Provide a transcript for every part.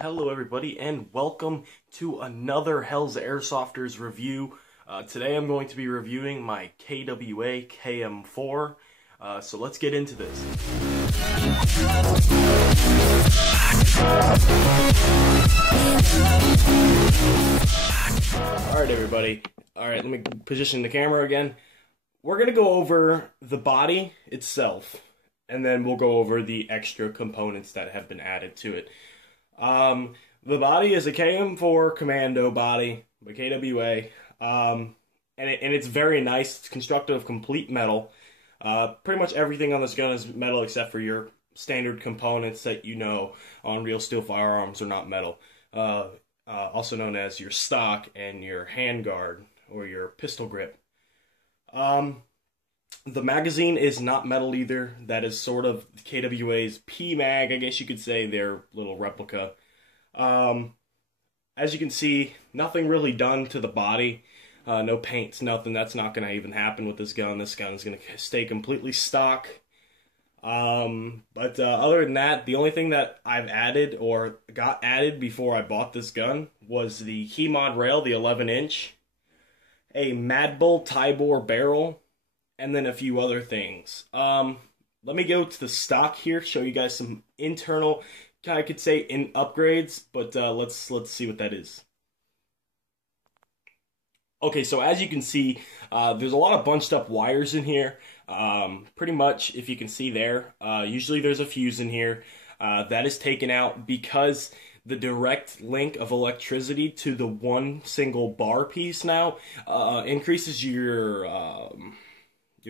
Hello everybody and welcome to another Hell's Airsofters review. Today I'm going to be reviewing my KWA KM4, so let's get into this. Alright everybody, alright, let me position the camera again. We're going to go over the body itself, and then we'll go over the extra components that have been added to it. The body is a KM4 Commando body by KWA, and it's very nice. It's constructed of complete metal. Pretty much everything on this gun is metal except for your standard components that you know on real steel firearms are not metal. Also known as your stock and your handguard or your pistol grip. The magazine is not metal either. That is sort of KWA's P-Mag, I guess you could say, their little replica. As you can see, nothing really done to the body. No paints, nothing. That's not going to even happen with this gun. This gun is going to stay completely stock. But other than that, the only thing that I've added or got added before I bought this gun was the Keymod rail, the 11-inch, a Mad Bull tie bore barrel, and then a few other things. Let me go to the stock here, show you guys some internal, I could say, upgrades, but let's see what that is. Okay, so as you can see, there's a lot of bunched up wires in here. Pretty much, if you can see there, usually there's a fuse in here. That is taken out because the direct link of electricity to the one single bar piece now increases your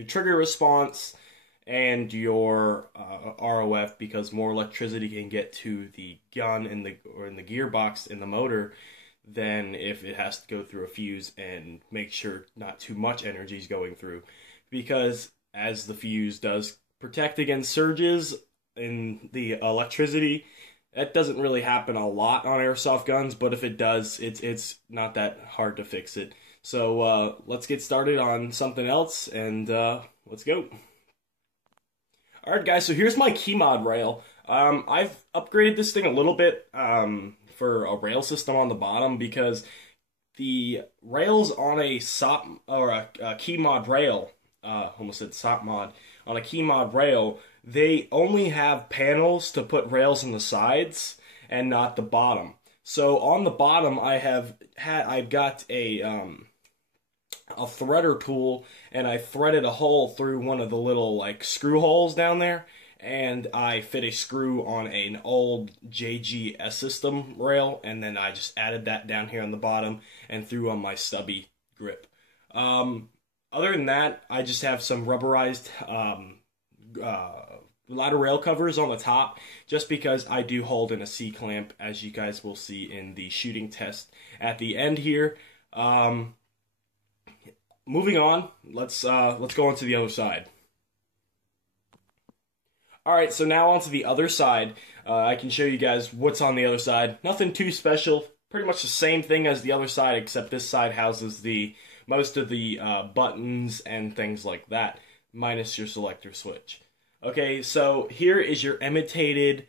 trigger response and your ROF, because more electricity can get to the gun in the gearbox in the motor than if it has to go through a fuse and make sure not too much energy is going through. Because as the fuse does protect against surges in the electricity, that doesn't really happen a lot on airsoft guns, but if it does, it's not that hard to fix it. So let's get started on something else, and let's go. Alright guys, so here's my Keymod rail. I've upgraded this thing a little bit for a rail system on the bottom, because the rails on a SOP or a Keymod rail, almost said SOP mod, on a Keymod rail, they only have panels to put rails on the sides and not the bottom. So on the bottom, I've got a threader tool, and I threaded a hole through one of the little like screw holes down there, and I fit a screw on an old JGS system rail, and then I just added that down here on the bottom and threw on my stubby grip. Other than that, I just have some rubberized ladder rail covers on the top, just because I do hold in a C-clamp, as you guys will see in the shooting test at the end here. Moving on, let's go on to the other side. Alright, so now onto the other side. I can show you guys what's on the other side. Nothing too special. Pretty much the same thing as the other side, except this side houses most of the buttons and things like that, minus your selector switch. Okay, so here is your imitated,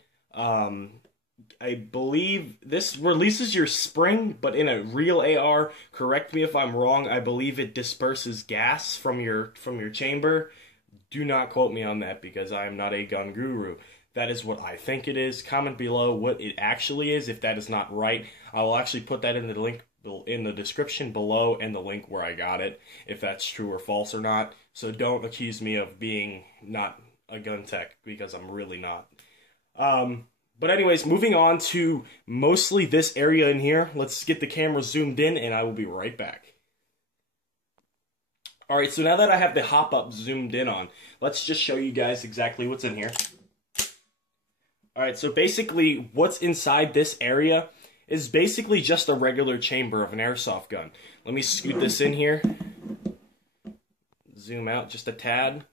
I believe this releases your spring, but in a real AR, correct me if I'm wrong, I believe it disperses gas from your chamber. Do not quote me on that, because I am not a gun guru. That is what I think it is. Comment below what it actually is. If that is not right, I will actually put that in the link in the description below, and the link where I got it, if that's true or false or not. So don't accuse me of being not a gun tech, because I'm really not. But anyways, moving on to mostly this area in here. Let's get the camera zoomed in, and I will be right back. Alright, so now that I have the hop-up zoomed in on, let's just show you guys exactly what's in here. Alright, so basically what's inside this area is basically just a regular chamber of an airsoft gun. Let me scoot this in here. Zoom out just a tad.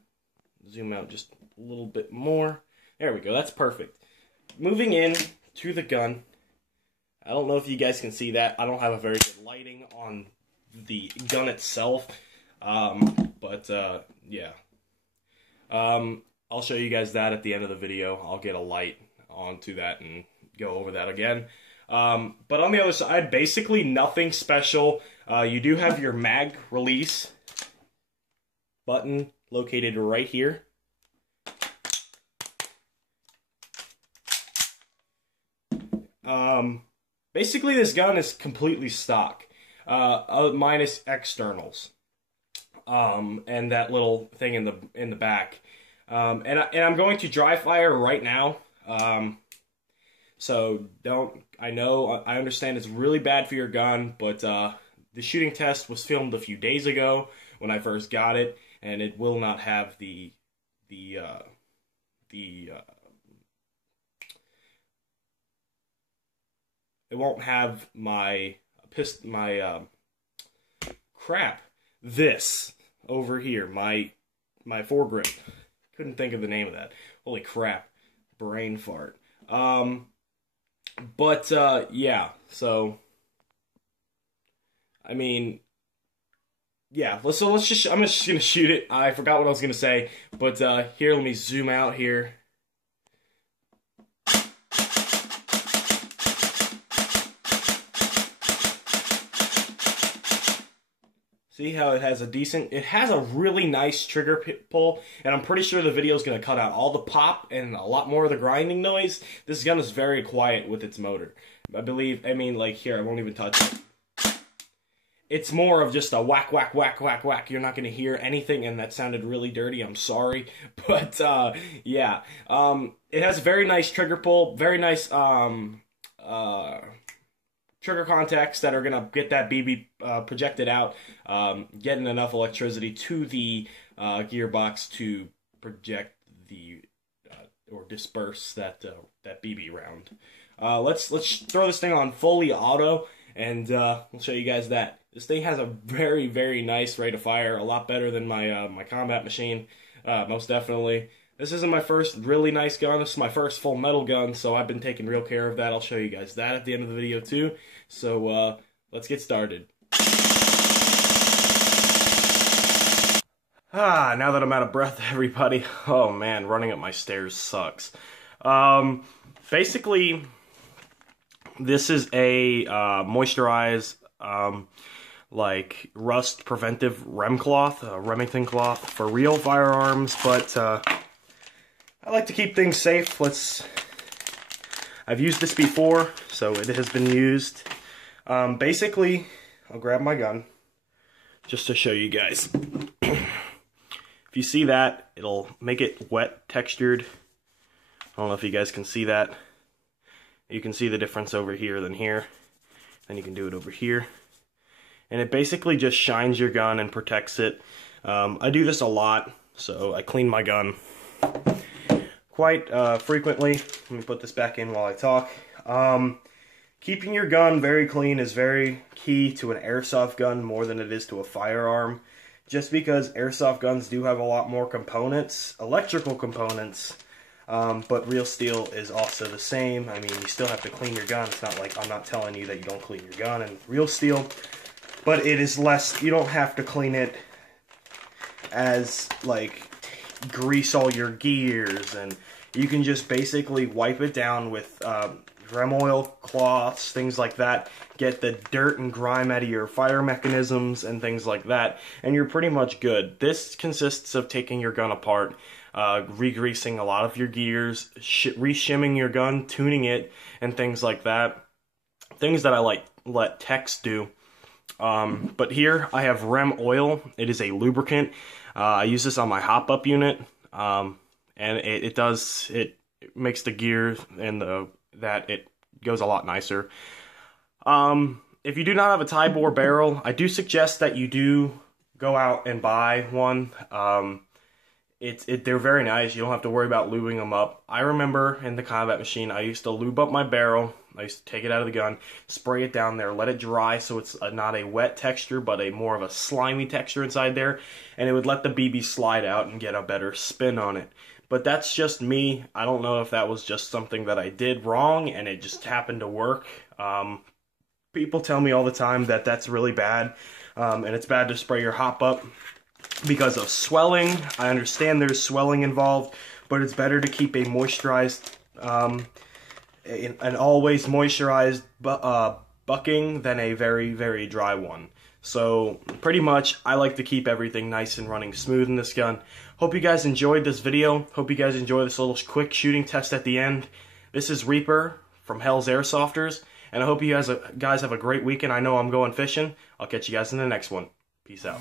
Zoom out just a little bit more. There we go, that's perfect. Moving in to the gun. I don't know if you guys can see that. I don't have a very good lighting on the gun itself. Yeah. I'll show you guys that at the end of the video. I'll get a light onto that and go over that again. But on the other side, basically nothing special. You do have your mag release button located right here. Basically this gun is completely stock, minus externals, and that little thing in the back. And I'm going to dry fire right now. So I understand it's really bad for your gun, but the shooting test was filmed a few days ago when I first got it, and it will not have it won't have my this over here, my foregrip. Couldn't think of the name of that. Holy crap, brain fart. But yeah, so I mean, yeah, I'm just gonna shoot it. I forgot what I was gonna say, but here, let me zoom out here. See how it has it has a really nice trigger pull, and I'm pretty sure the video is going to cut out all the pop and a lot more of the grinding noise. This gun is very quiet with its motor. I mean, like here, I won't even touch it. It's more of just a whack, whack, whack, whack, whack. You're not going to hear anything, and that sounded really dirty. I'm sorry. But, yeah. It has a very nice trigger pull, very nice, trigger contacts that are going to get that BB projected out, getting enough electricity to the gearbox to project or disperse that BB round. Let's throw this thing on fully auto, and we'll show you guys that. This thing has a very, very nice rate of fire, a lot better than my my combat machine, most definitely. This isn't my first really nice gun. This is my first full metal gun, so I've been taking real care of that. I'll show you guys that at the end of the video too. So let's get started. Now that I'm out of breath, everybody. Oh man, running up my stairs sucks. Basically, this is a moisturized, like rust preventive cloth, Remington cloth for real firearms, but I like to keep things safe. I've used this before, so it has been used. Basically, I'll grab my gun just to show you guys. If you see that, it'll make it wet textured. I don't know if you guys can see that. You can see the difference over here than here. Then you can do it over here. And it basically just shines your gun and protects it. I do this a lot, so I clean my gun quite frequently. Let me put this back in while I talk. Keeping your gun very clean is very key to an airsoft gun more than it is to a firearm. Just because airsoft guns do have a lot more components, electrical components, but real steel is also the same. I mean, you still have to clean your gun. It's not like I'm not telling you that you don't clean your gun in real steel, but it is less, you don't have to clean it as like grease all your gears, and you can just basically wipe it down with Rem oil, cloths, things like that, get the dirt and grime out of your fire mechanisms and things like that, and you're pretty much good. This consists of taking your gun apart, re-greasing a lot of your gears, re-shimming your gun, tuning it, and things like that. Things that I let techs do. But here I have Rem oil. It is a lubricant. I use this on my hop-up unit, and it makes the gear and that it goes a lot nicer. If you do not have a tie bore barrel, I do suggest that you do go out and buy one. They're very nice. You don't have to worry about lubing them up. I remember in the combat machine, I used to lube up my barrel. I used to take it out of the gun, spray it down there, let it dry so it's not a wet texture, but a more of a slimy texture inside there, and it would let the BB slide out and get a better spin on it. But that's just me. I don't know if that was just something that I did wrong and it just happened to work. People tell me all the time that that's really bad, and it's bad to spray your hop up because of swelling. I understand there's swelling involved, but it's better to keep a moisturized an always moisturized bucking than a very, very dry one. So pretty much I like to keep everything nice and running smooth in this gun. Hope you guys enjoyed this video. Hope you guys enjoyed this little quick shooting test at the end. This is Reaper from Hell's Airsofters, and I hope you guys have a great weekend. I know I'm going fishing. I'll catch you guys in the next one. Peace out.